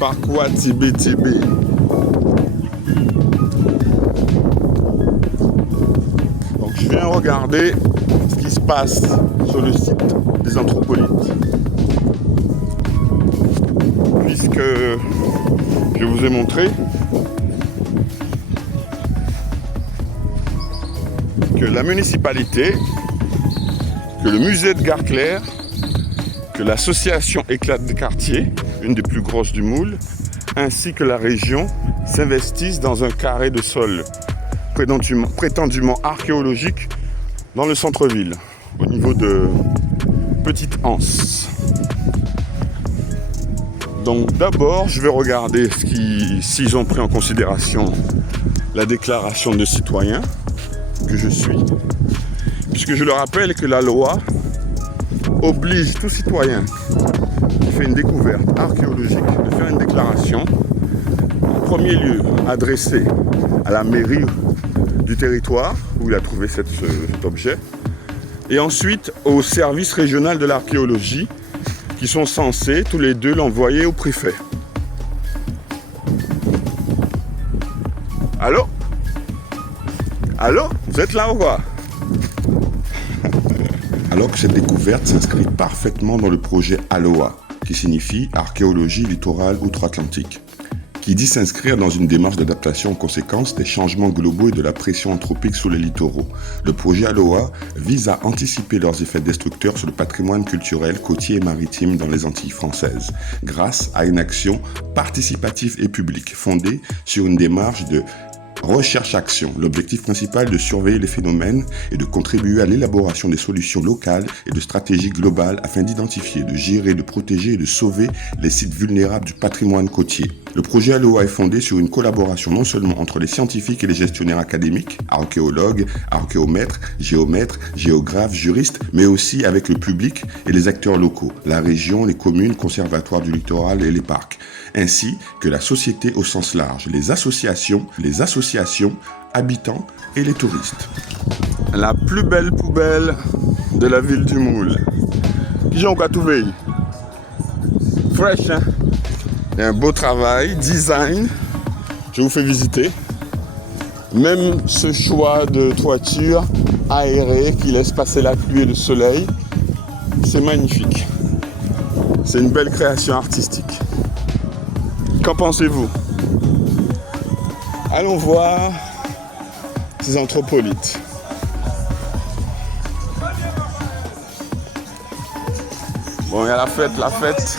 par quoi Tibé. Donc je viens regarder ce qui se passe sur le site des Anthropolites. Puisque je vous ai montré que la municipalité, que le musée de Gare Claire, que l'association Éclat des quartiers, une des plus grosses du Moule, ainsi que la région s'investissent dans un carré de sol prétendument archéologique dans le centre-ville, au niveau de Petite Anse. Donc d'abord, je vais regarder s'ils ont pris en considération la déclaration de citoyen que je suis, puisque je le rappelle que la loi oblige tout citoyen qui fait une découverte archéologique de faire une déclaration, en premier lieu adressée à la mairie du territoire où il a trouvé cet objet, et ensuite au service régional de l'archéologie qui sont censés tous les deux l'envoyer au préfet. Allô? Allô? Vous êtes là ou quoi? Alors que cette découverte s'inscrit parfaitement dans le projet ALOA, qui signifie Archéologie littorale outre-Atlantique, qui dit s'inscrire dans une démarche d'adaptation aux conséquences des changements globaux et de la pression anthropique sur les littoraux. Le projet ALOA vise à anticiper leurs effets destructeurs sur le patrimoine culturel côtier et maritime dans les Antilles françaises, grâce à une action participative et publique fondée sur une démarche de recherche-action, l'objectif principal de surveiller les phénomènes et de contribuer à l'élaboration des solutions locales et de stratégies globales afin d'identifier, de gérer, de protéger et de sauver les sites vulnérables du patrimoine côtier. Le projet ALOA est fondé sur une collaboration non seulement entre les scientifiques et les gestionnaires académiques, archéologues, archéomètres, géomètres, géographes, juristes, mais aussi avec le public et les acteurs locaux, la région, les communes, conservatoires du littoral et les parcs, ainsi que la société au sens large, les associations, habitants et les touristes. La plus belle poubelle de la ville du Moule. Qui j'en ai trouvé? Fresh, hein? Il y a un beau travail, design. Je vous fais visiter. Même ce choix de toiture aérée qui laisse passer la pluie et le soleil, c'est magnifique. C'est une belle création artistique. Qu'en pensez-vous? Allons voir ces anthropolites. Bon, il y a la fête.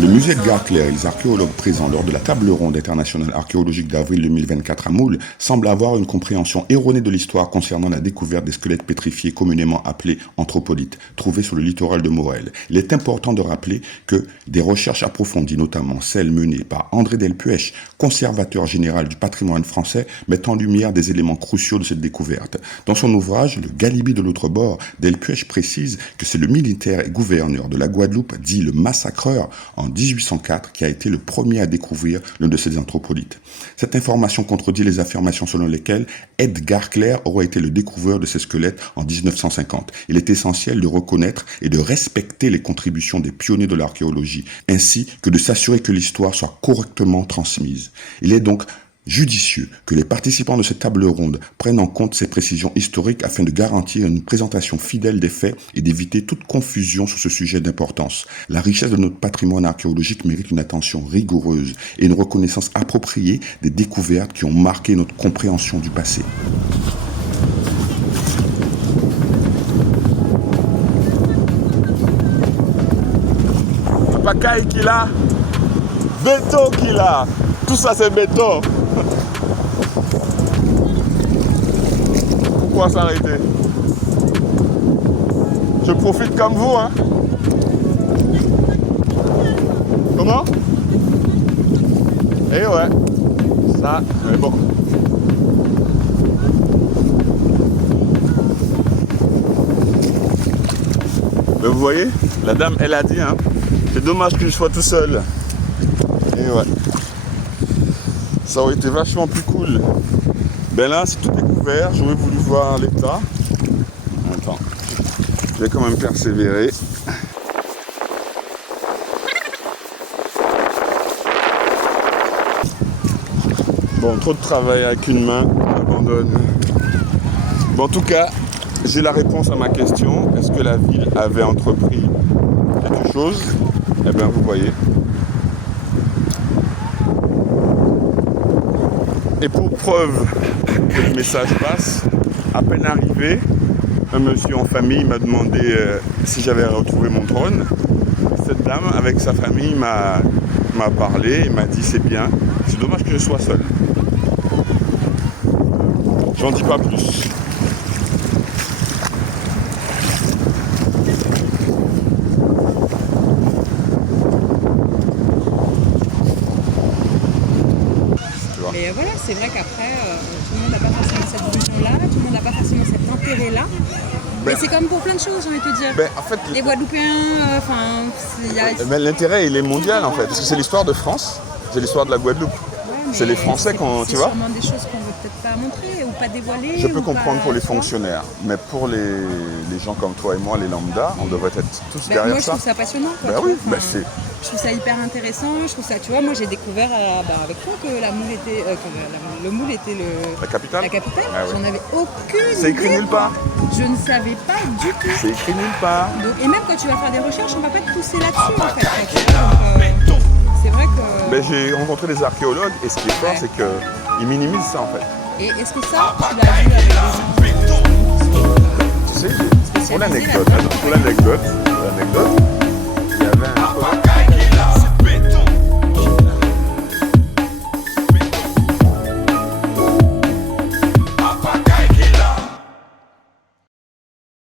Le musée de Gare Claire et les archéologues présents lors de la table ronde internationale archéologique d'avril 2024 à Moule semblent avoir une compréhension erronée de l'histoire concernant la découverte des squelettes pétrifiés communément appelés anthropolites, trouvés sur le littoral de Morel. Il est important de rappeler que des recherches approfondies, notamment celles menées par André Delpuech, conservateur général du patrimoine français, mettent en lumière des éléments cruciaux de cette découverte. Dans son ouvrage, Le Galibi de l'autre bord, Delpuech précise que c'est le militaire et gouverneur de la Guadeloupe, dit le massacreur, en 1804, qui a été le premier à découvrir l'un de ces anthropolites. Cette information contredit les affirmations selon lesquelles Edgar Claire aurait été le découvreur de ces squelettes en 1950. Il est essentiel de reconnaître et de respecter les contributions des pionniers de l'archéologie, ainsi que de s'assurer que l'histoire soit correctement transmise. Il est donc judicieux que les participants de cette table ronde prennent en compte ces précisions historiques afin de garantir une présentation fidèle des faits et d'éviter toute confusion sur ce sujet d'importance. La richesse de notre patrimoine archéologique mérite une attention rigoureuse et une reconnaissance appropriée des découvertes qui ont marqué notre compréhension du passé. Pas caille qu'il a, béton qu'il a, tout ça c'est béton. Pourquoi s'arrêter? Je profite comme vous, hein. Comment? Eh ouais, ça, mais bon. Mais vous voyez, la dame, elle a dit, hein, c'est dommage que je sois tout seul. Et ouais. Ça aurait été vachement plus cool. Ben là, c'est tout découvert. J'aurais voulu voir l'état. Attends. Je vais quand même persévérer. Bon, trop de travail avec une main, j'abandonne. Bon, en tout cas, j'ai la réponse à ma question. Est-ce que la ville avait entrepris quelque chose? Eh bien, vous voyez. Et pour preuve que le message passe, à peine arrivé, un monsieur en famille m'a demandé si j'avais retrouvé mon trône. Cette dame, avec sa famille, m'a parlé et m'a dit c'est bien, c'est dommage que je sois seul. J'en dis pas plus. Mais voilà, c'est vrai qu'après, tout le monde n'a pas forcément cette vision-là, tout le monde n'a pas forcément cet intérêt-là. Mais c'est comme pour plein de choses, j'ai envie de te dire. En fait, les Guadeloupéens, mais l'intérêt, il est mondial en fait, parce que c'est l'histoire de France, c'est l'histoire de la Guadeloupe. C'est les Français qu'on, tu vois. C'est sûrement des choses qu'on veut peut-être pas montrer ou pas dévoiler. Je peux comprendre pour les fonctionnaires, mais pour les gens comme toi et moi, les lambda, on devrait être tous derrière ça. Moi, je trouve ça passionnant. Quoi, je trouve ça hyper intéressant. Je trouve ça, tu vois, moi j'ai découvert avec toi que la moule était, le moule était la capitale. La capitale. Ah, oui. J'en avais aucune idée. C'est écrit nulle part. Je ne savais pas du tout. C'est écrit nulle part. Donc, et même quand tu vas faire des recherches, on va pas te pousser là-dessus en fait. C'est vrai que. Mais j'ai rencontré des archéologues et ce qui est fort, c'est qu'ils minimisent ça en fait. Et est-ce que ça, tu l'as vu avec des gens? Tu sais, pour l'anecdote,